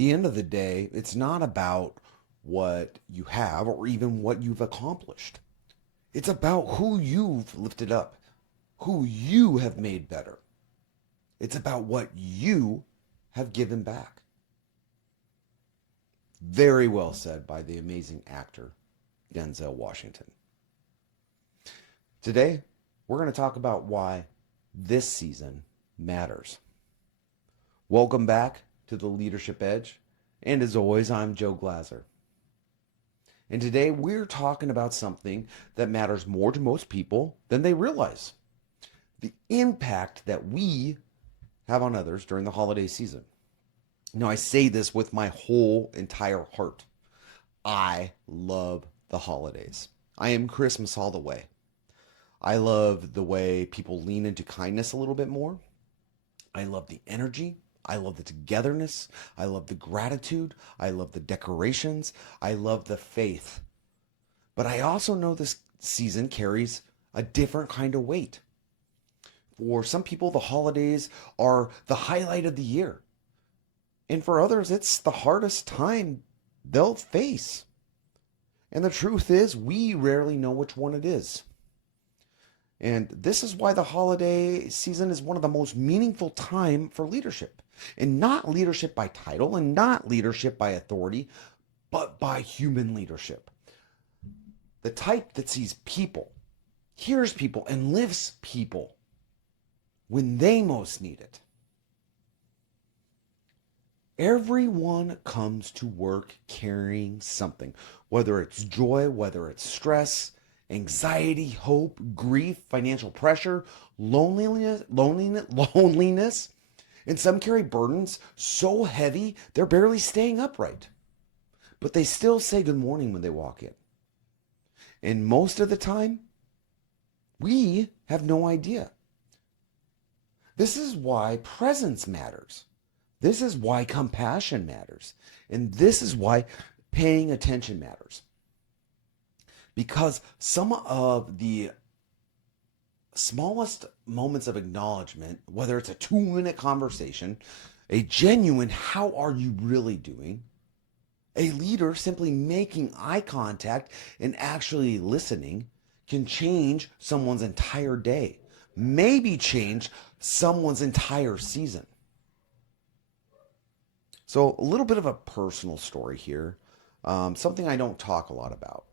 the end of the day, it's not about what you have or even what you've accomplished. It's about who you've lifted up, who you have made better. It's about what you have given back. Very well said by the amazing actor Denzel Washington. Today, we're going to talk about why this season matters. Welcome back to the Leadership Edge. And as always, I'm Joe Glazer. And today we're talking about something that matters more to most people than they realize. The impact that we have on others during the holiday season. Now, I say this with my whole entire heart. I love the holidays. I am Christmas all the way. I love the way people lean into kindness a little bit more. I love the energy. I love the togetherness. I love the gratitude. I love the decorations. I love the faith. But I also know this season carries a different kind of weight. For some people, the holidays are the highlight of the year. And for others, it's the hardest time they'll face. And the truth is, we rarely know which one it is. And this is why the holiday season is one of the most meaningful time for leadership. And not leadership by title and not leadership by authority, but by human leadership. The type that sees people, hears people, and lifts people when they most need it. Everyone comes to work carrying something, whether it's joy, whether it's stress, anxiety, hope, grief, financial pressure, loneliness, and some carry burdens so heavy they're barely staying upright. But they still say good morning when they walk in. And most of the time, we have no idea. This is why presence matters. This is why compassion matters. And this is why paying attention matters. Because some of the smallest moments of acknowledgement, whether it's a 2-minute conversation, a genuine, how are you really doing? A leader simply making eye contact and actually listening can change someone's entire day, maybe change someone's entire season. So a little bit of a personal story here, something I don't talk a lot about.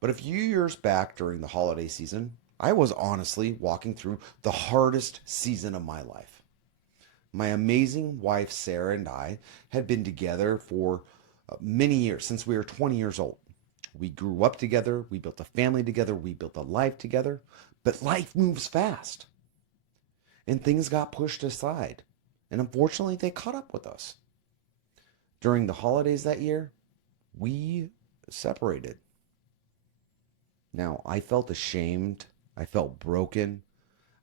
But a few years back during the holiday season, I was honestly walking through the hardest season of my life. My amazing wife, Sarah, and I had been together for many years, since we were 20 years old. We grew up together, we built a family together, we built a life together, but life moves fast. And things got pushed aside. And unfortunately, they caught up with us. During the holidays that year, we separated. Now, I felt ashamed. I felt broken.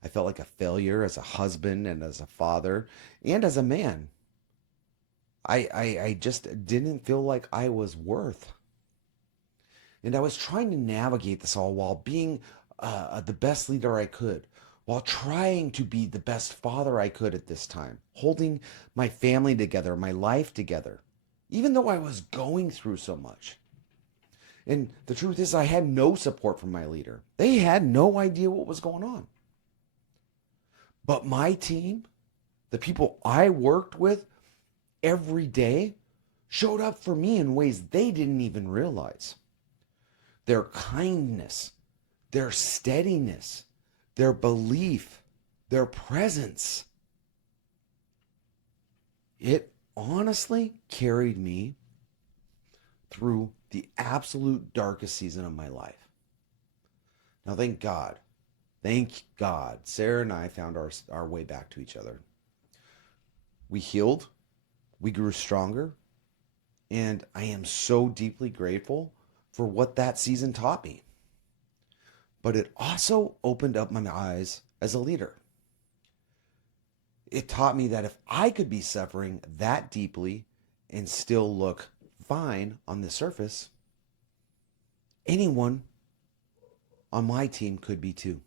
I felt like a failure as a husband and as a father and as a man. I just didn't feel like I was worth. And I was trying to navigate this all while being the best leader I could, while trying to be the best father I could at this time, holding my family together, my life together, even though I was going through so much. And the truth is, I had no support from my leader. They had no idea what was going on. But my team, the people I worked with every day, showed up for me in ways they didn't even realize. Their kindness, their steadiness, their belief, their presence. It honestly carried me through the absolute darkest season of my life. Now, thank God, Sarah and I found our way back to each other. We healed, we grew stronger, and I am so deeply grateful for what that season taught me. But it also opened up my eyes as a leader. It taught me that if I could be suffering that deeply and still look fine on the surface, anyone on my team could be too.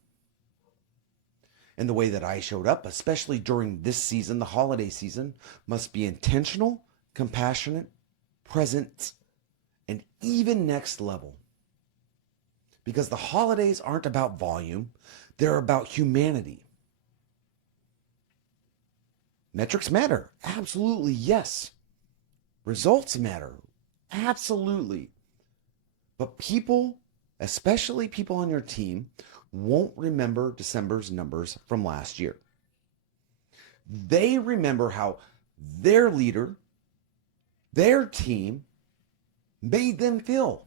And the way that I showed up, especially during this season, the holiday season, must be intentional, compassionate, present, and even next level. Because the holidays aren't about volume, they're about humanity. Metrics matter. Absolutely, yes. Results matter. Absolutely. But people, especially people on your team, won't remember December's numbers from last year. They remember how their leader, their team, made them feel.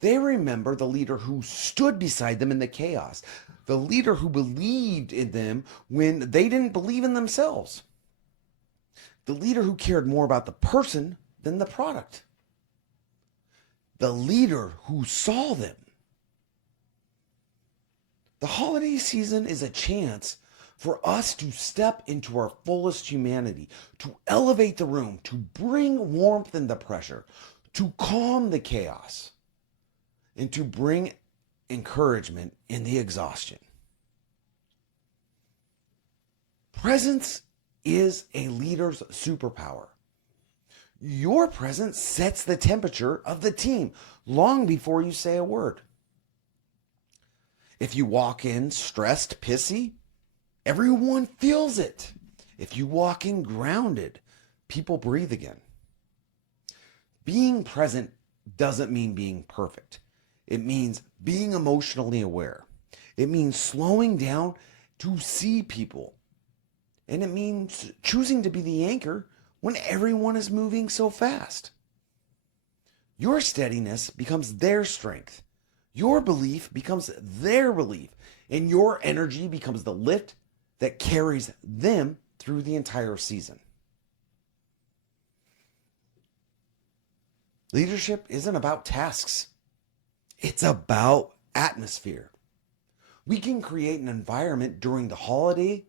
They remember the leader who stood beside them in the chaos, the leader who believed in them when they didn't believe in themselves, the leader who cared more about the person than the product, the leader who saw them. The holiday season is a chance for us to step into our fullest humanity, to elevate the room, to bring warmth in the pressure, to calm the chaos, and to bring encouragement in the exhaustion. Presence is a leader's superpower. Your presence sets the temperature of the team long before you say a word. If you walk in stressed, pissy, everyone feels it. If you walk in grounded, people breathe again. Being present doesn't mean being perfect. It means being emotionally aware. It means slowing down to see people. And it means choosing to be the anchor when everyone is moving so fast. Your steadiness becomes their strength. Your belief becomes their belief. And your energy becomes the lift that carries them through the entire season. Leadership isn't about tasks. It's about atmosphere. We can create an environment during the holiday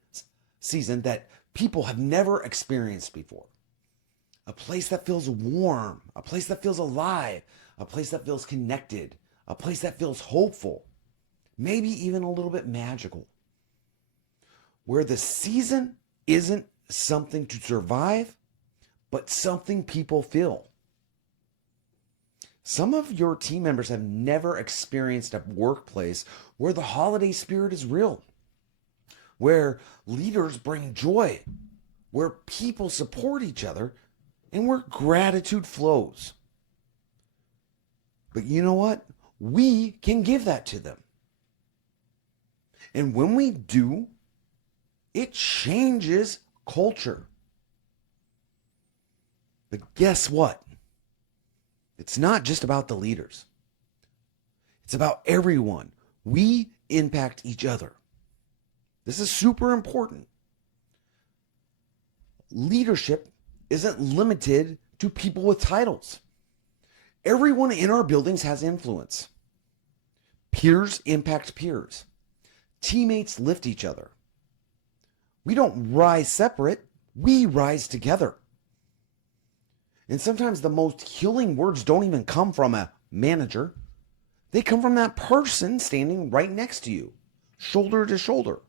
season that people have never experienced before. A place that feels warm, a place that feels alive, a place that feels connected, a place that feels hopeful, maybe even a little bit magical. Where the season isn't something to survive, but something people feel. Some of your team members have never experienced a workplace where the holiday spirit is real, where leaders bring joy, where people support each other, and where gratitude flows. But you know what? We can give that to them. And when we do, it changes culture. But guess what? It's not just about the leaders. It's about everyone. We impact each other. This is super important. Leadership isn't limited to people with titles. Everyone in our buildings has influence. Peers impact peers. Teammates lift each other. We don't rise separate, we rise together. And sometimes the most healing words don't even come from a manager. They come from that person standing right next to you, shoulder to shoulder.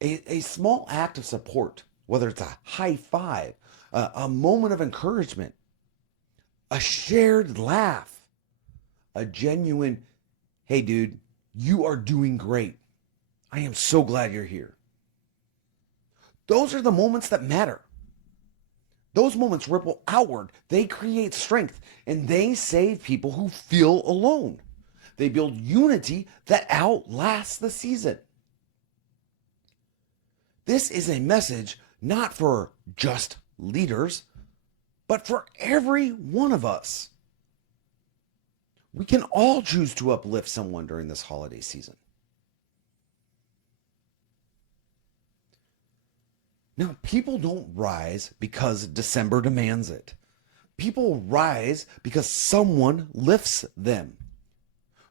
A small act of support, whether it's a high five, a moment of encouragement, a shared laugh, a genuine, hey dude, you are doing great. I am so glad you're here. Those are the moments that matter. Those moments ripple outward. They create strength and they save people who feel alone. They build unity that outlasts the season. This is a message not for just leaders, but for every one of us. We can all choose to uplift someone during this holiday season. Now, people don't rise because December demands it. People rise because someone lifts them.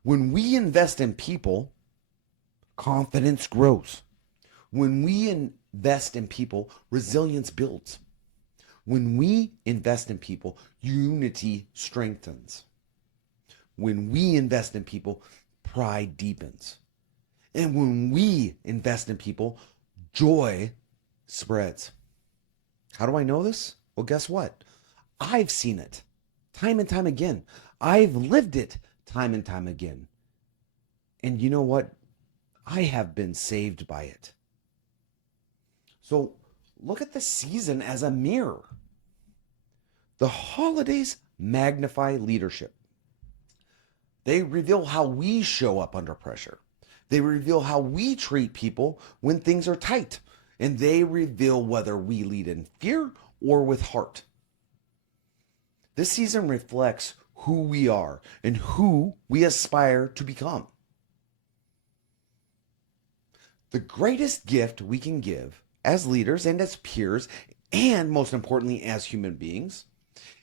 When we invest in people, confidence grows. When we invest in people, resilience builds. When we invest in people, unity strengthens. When we invest in people, pride deepens. And when we invest in people, joy spreads. How do I know this? Well, guess what? I've seen it time and time again. I've lived it time and time again. And you know what? I have been saved by it. So look at the season as a mirror. The holidays magnify leadership. They reveal how we show up under pressure. They reveal how we treat people when things are tight. And they reveal whether we lead in fear or with heart. This season reflects who we are and who we aspire to become. The greatest gift we can give as leaders and as peers, and most importantly as human beings,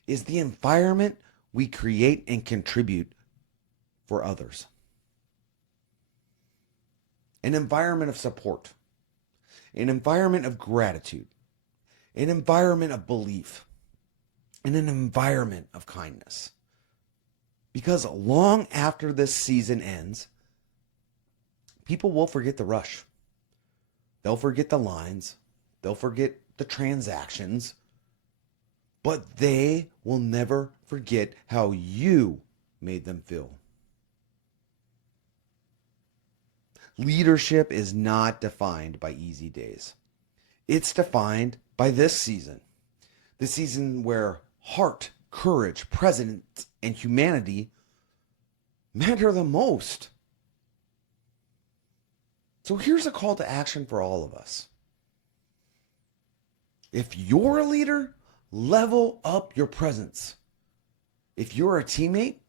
is the environment we create and contribute for others. An environment of support, an environment of gratitude, an environment of belief, and an environment of kindness. Because long after this season ends, people will forget the rush. They'll forget the lines. They'll forget the transactions. But they will never forget how you made them feel. Leadership is not defined by easy days. It's defined by this season. The season where heart, courage, presence, and humanity matter the most. So here's a call to action for all of us. If you're a leader, level up your presence. If you're a teammate,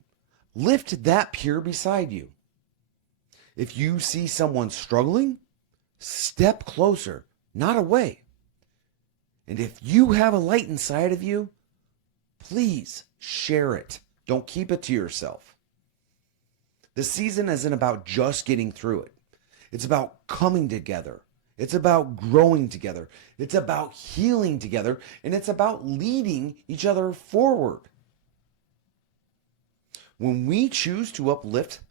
lift that peer beside you. If you see someone struggling, step closer, not away. And if you have a light inside of you, please share it. Don't keep it to yourself. The season isn't about just getting through it. It's about coming together. It's about growing together. It's about healing together. And it's about leading each other forward. When we choose to uplift,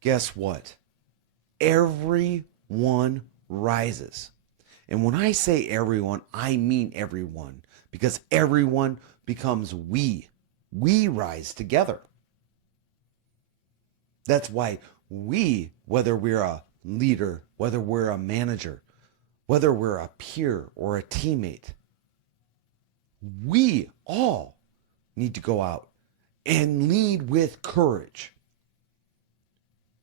guess what? Everyone rises. And when I say everyone, I mean everyone. Because everyone becomes we. We rise together. That's why we, whether we're a leader, whether we're a manager, whether we're a peer or a teammate, we all need to go out and lead with courage.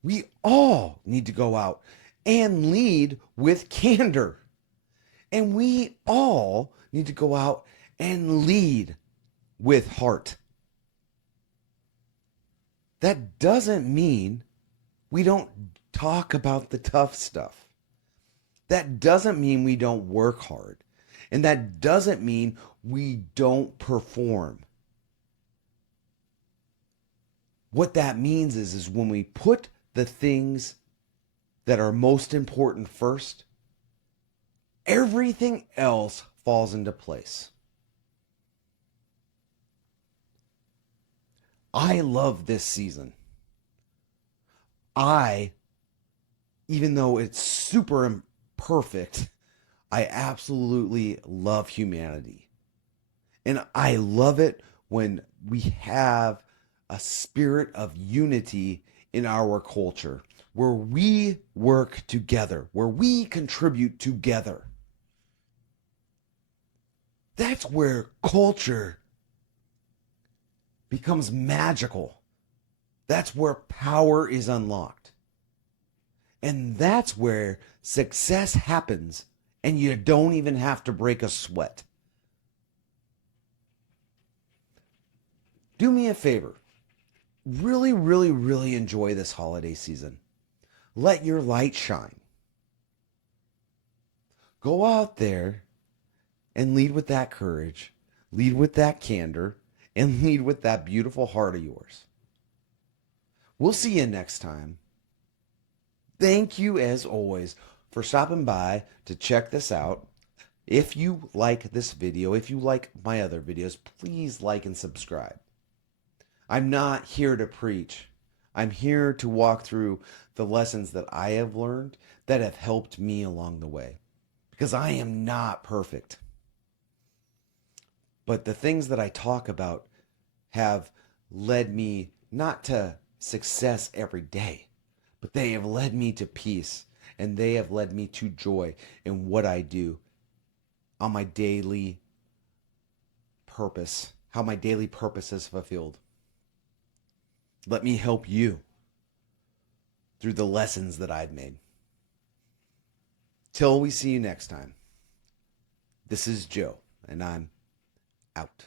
We all need to go out and lead with candor. And we all need to go out and lead with heart. That doesn't mean we don't talk about the tough stuff. That doesn't mean we don't work hard. And that doesn't mean we don't perform. What that means is when we put the things that are most important first, everything else falls into place. I love this season. Even though it's super imperfect, I absolutely love humanity. And I love it when we have a spirit of unity in our culture, where we work together, where we contribute together. That's where culture becomes magical. That's where power is unlocked. And that's where success happens and you don't even have to break a sweat. Do me a favor. Really, really, really enjoy this holiday season. Let your light shine. Go out there and lead with that courage, lead with that candor, and lead with that beautiful heart of yours. We'll see you next time. Thank you, as always, for stopping by to check this out. If you like this video, if you like my other videos, please like and subscribe. I'm not here to preach. I'm here to walk through the lessons that I have learned that have helped me along the way. because I am not perfect. But the things that I talk about have led me not to success every day, but they have led me to peace, and they have led me to joy in what I do on my daily purpose, how my daily purpose is fulfilled. Let me help you through the lessons that I've made. Till we see you next time, this is Joe, and I'm out.